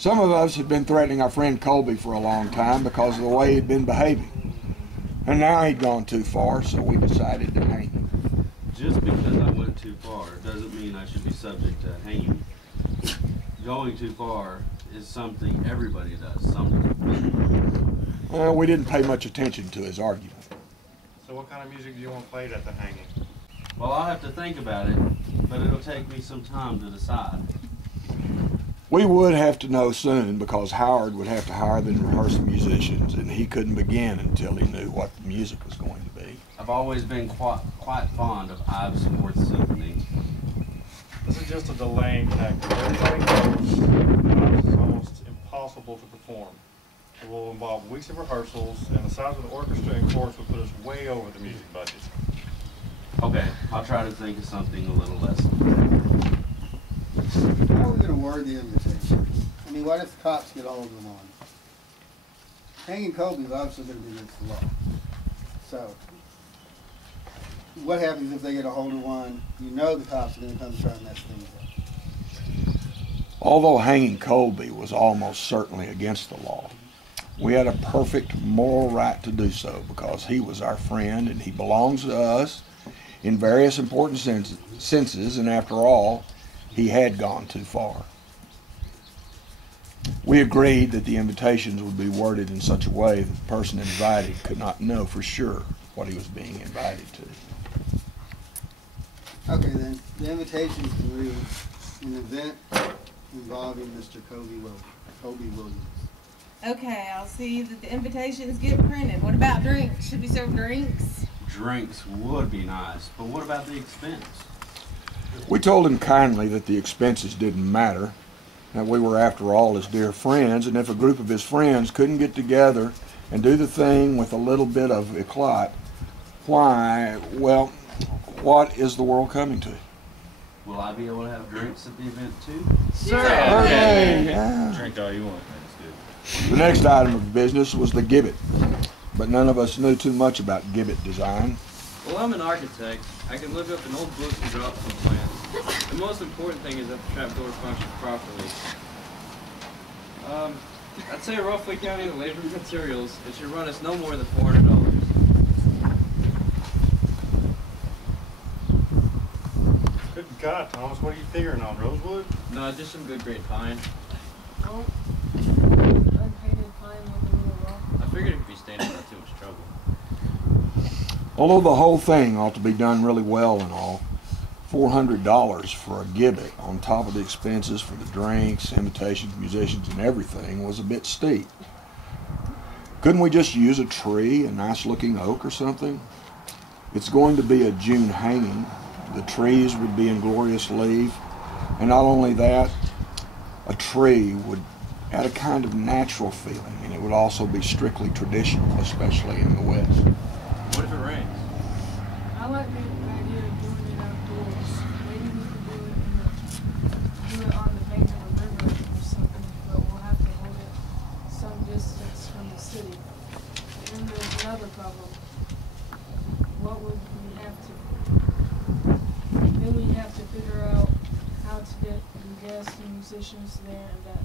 Some of us had been threatening our friend Colby for a long time because of the way he'd been behaving. And now he'd gone too far, so we decided to hang him. Just because I went too far doesn't mean I should be subject to hanging. Going too far is something everybody does, something. Well, we didn't pay much attention to his argument. So what kind of music do you want played at the hanging? Well, I'll have to think about it, but it'll take me some time to decide. We would have to know soon because Howard would have to hire the rehearsal musicians, and he couldn't begin until he knew what the music was going to be. I've always been quite fond of Ives' Fourth Symphony. This is just a delaying tactic. Everybody knows it's almost impossible to perform. It will involve weeks of rehearsals, and the size of the orchestra and chorus will put us way over the music budget. Okay, I'll try to think of something a little less. How are we going to word the invitation? I mean, what if the cops get all of them on? Hanging Colby is obviously going to be against the law. So, what happens if they get a hold of one? You know the cops are going to come try and mess things up. Although hanging Colby was almost certainly against the law, we had a perfect moral right to do so because he was our friend and he belongs to us in various important senses, and after all, he had gone too far. We agreed that the invitations would be worded in such a way that the person invited could not know for sure what he was being invited to. Okay then, the invitation is to read an event involving Mr. Colby Williams. Okay, I'll see that the invitations get printed. What about drinks? Should we serve drinks? Drinks would be nice, but what about the expense? We told him kindly that the expenses didn't matter, that we were after all his dear friends, and if a group of his friends couldn't get together and do the thing with a little bit of eclat, why, well, what is the world coming to? Will I be able to have drinks at the event too? Sure. Okay, yeah. Drink all you want, that's good. The next item of business was the gibbet, but none of us knew too much about gibbet design. Well, I'm an architect. I can look up an old book and draw up some plans. The most important thing is that the trapdoor functions properly. I'd say roughly counting the labor and materials, it should run us no more than $400. Good God, Thomas, what are you figuring on? Rosewood? No, just some good grade pine. Oh, unpainted pine with a little rock. I figured it could be stained without too much trouble. Although the whole thing ought to be done really well and all, $400 for a gibbet on top of the expenses for the drinks, invitations, musicians, and everything was a bit steep. Couldn't we just use a tree, a nice looking oak or something? It's going to be a June hanging. The trees would be in glorious leaf, and not only that, a tree would add a kind of natural feeling, and it would also be strictly traditional, especially in the West. What if it rains? I like the idea of doing it outdoors. Maybe we could do it on the bank of a river or something, but we'll have to hold it some distance from the city. And then there's another problem. What would we have to? Then we have to figure out how to get the guests and musicians there and back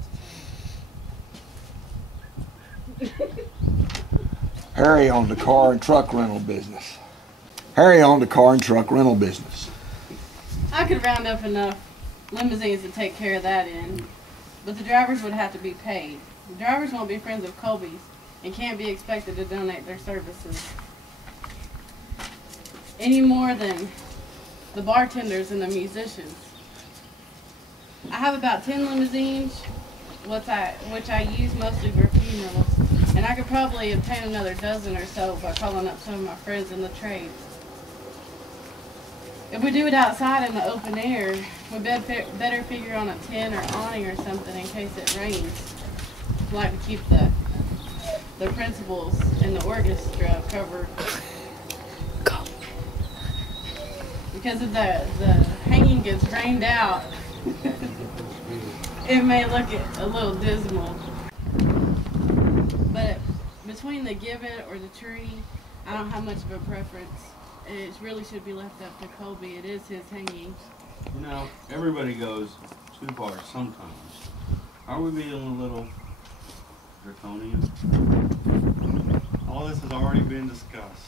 to town. Harry owned a car and truck rental business. Harry owned a car and truck rental business. I could round up enough limousines to take care of that end, but the drivers would have to be paid. The drivers won't be friends of Colby's and can't be expected to donate their services any more than the bartenders and the musicians. I have about 10 limousines, which I use mostly for funerals, and I could probably obtain another dozen or so by calling up some of my friends in the trades. If we do it outside in the open air, we better figure on a tent or awning or something in case it rains. I'd like to keep the principals and the orchestra covered. Because if the hanging gets rained out, it may look a little dismal. But between the gibbet or the tree, I don't have much of a preference. It really should be left up to Colby. It is his hanging. You know, everybody goes too far sometimes. Are we being a little draconian? All this has already been discussed.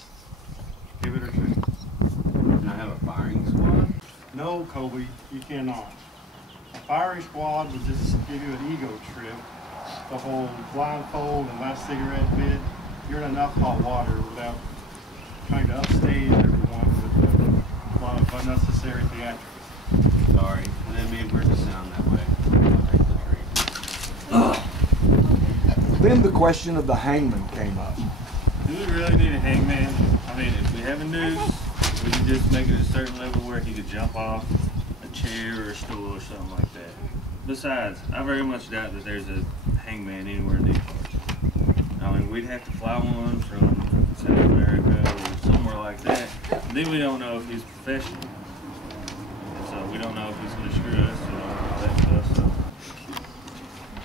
Give it a try. Can I have a firing squad? No, Colby, you cannot. A firing squad would just give you an ego trip. The whole blindfold and last cigarette bit, you're in enough hot water without trying to upstage everyone with a lot of unnecessary theatrics. Sorry, I didn't mean for it to sound that way. I'll take the tree. Then the question of the hangman came up. Do we really need a hangman? I mean, if we have a noose, we can just make it a certain level where he could jump off a chair or a stool or something like that. Besides, I very much doubt that there's a hangman anywhere in these parts. I mean, we'd have to fly one from South America or somewhere like that. Then we don't know if he's professional. And so we don't know if he's going to screw us and all that stuff. So.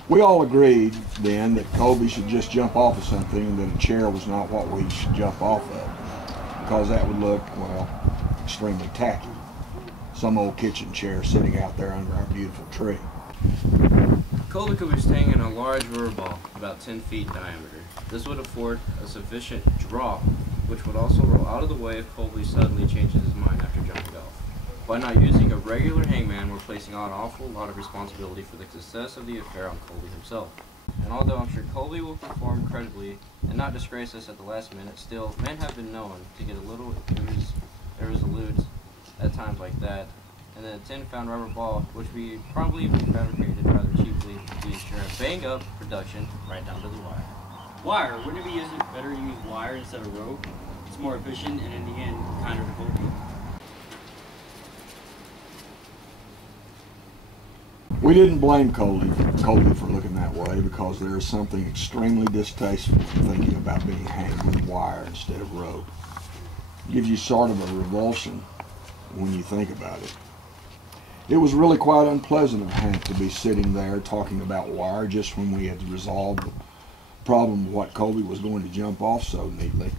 We all agreed then that Colby should just jump off of something and that a chair was not what we should jump off of, because that would look, well, extremely tacky. Some old kitchen chair sitting out there under our beautiful tree. Colby could be staying in a large rubber ball, about 10 feet in diameter. This would afford a sufficient drop, which would also roll out of the way if Colby suddenly changes his mind after jumping off. By not using a regular hangman, we're placing on an awful lot of responsibility for the success of the affair on Colby himself. And although I'm sure Colby will perform credibly and not disgrace us at the last minute, still, men have been known to get a little irresolute at times like that. And then a 10-pound rubber ball, which we probably fabricated rather cheaply to ensure a bang-up production right down to the wire. Wire, wouldn't it be better to use wire instead of rope? It's more efficient and in the end, kinder to both people. We didn't blame Colby for looking that way, because there is something extremely distasteful from thinking about being hanged with wire instead of rope. It gives you sort of a revulsion when you think about it. It was really quite unpleasant of Hank to be sitting there talking about wire just when we had resolved the problem of what Colby was going to jump off so neatly.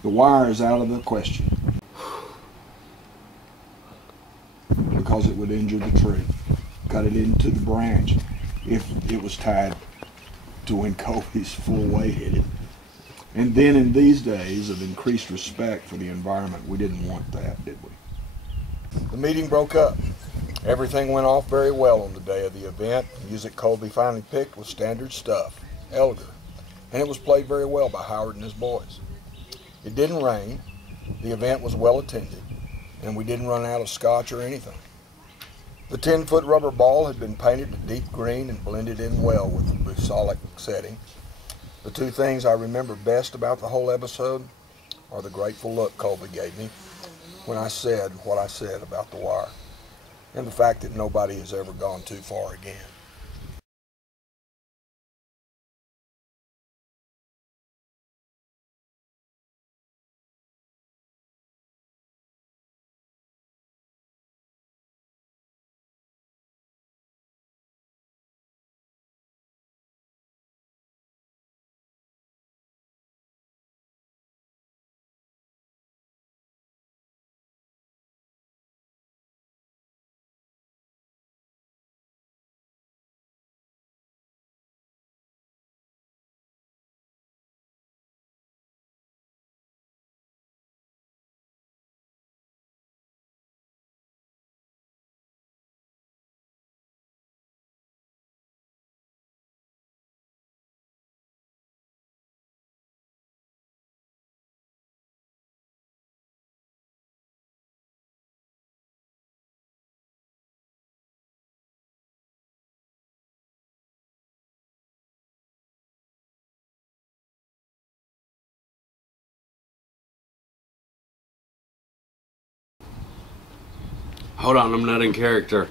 The wire is out of the question, because it would injure the tree, cut it into the branch if it was tied to when Colby's full weight hit it. And then in these days of increased respect for the environment, we didn't want that, did we? The meeting broke up. Everything went off very well on the day of the event. The music Colby finally picked was standard stuff, Elgar, and it was played very well by Howard and his boys. It didn't rain, the event was well attended, and we didn't run out of scotch or anything. The 10-foot rubber ball had been painted a deep green and blended in well with the bucolic setting. The two things I remember best about the whole episode are the grateful look Colby gave me when I said what I said about the wire, and the fact that nobody has ever gone too far again. Hold on, I'm not in character.